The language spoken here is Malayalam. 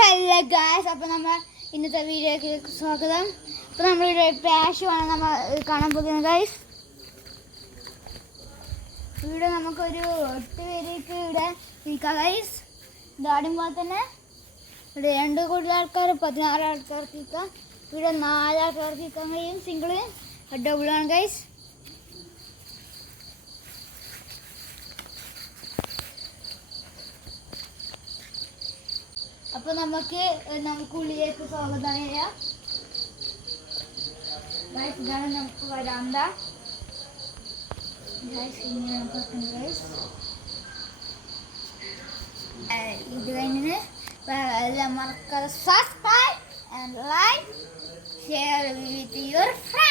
ഹലോ ഗായ്സ്, അപ്പോൾ നമ്മൾ ഇന്നത്തെ വീഡിയോയിലേക്ക് സ്വാഗതം. അപ്പോൾ നമ്മളിവിടെ പ്രാവശ്യമാണ് നമ്മൾ കാണാൻ പോകുന്നത് ഗായ്സ്. ഇവിടെ നമുക്കൊരു 8 പേർക്ക് ഇവിടെ ഇരിക്കാം ഗായ്സ്. ഇതാടുമ്പോൾ തന്നെ ഇവിടെ 2 കൂടുതൽ ആൾക്കാർ 16 ആൾക്കാർക്ക് ഇരിക്കാം. ഇവിടെ 4 ആൾക്കാർക്ക് ഇരിക്കാൻ കഴിയും. സിംഗിള് ഡബിളാണ് ഗായ്സ്. അപ്പോൾ നമുക്ക് ഉള്ളിലേക്ക് സ്വാഗതം ചെയ്യാം. ഇതാണ് നമുക്ക് വരാന്ത. ഇത് കഴിഞ്ഞ് എല്ലാം മറക്കാതെ subscribe and like share with your friends.